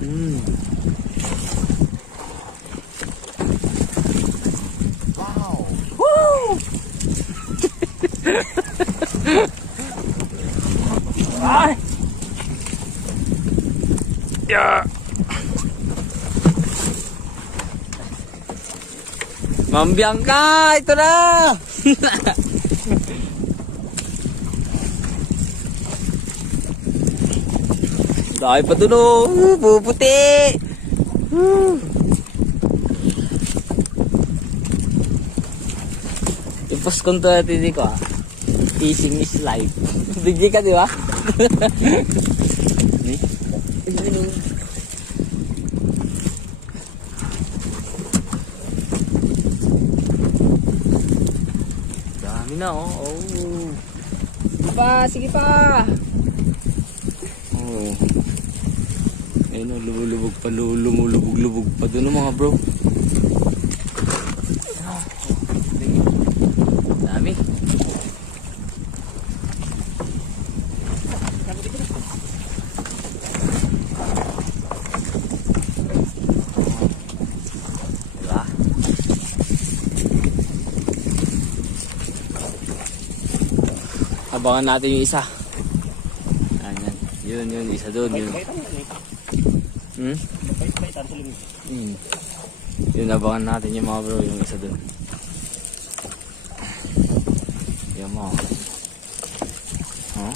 Wow. Woo! Ay! Yeah! Ma'am Bianca, ito na! Dahil pa dun oh, puputi! I-post ko ito natin ko ah. Fishing is life. Bigay ka di ba? Dami na oh. Sige pa, sige pa. Oh. Ayun oh, lumulubog pa, lumulubog-lubog pa doon mga bro. Dami. Diba? Abangan natin yung isa. Ayan. Yun, isa doon. Yun. Yun, abangan natin yung mga bro, yung isa doon. Yan mo. Huh?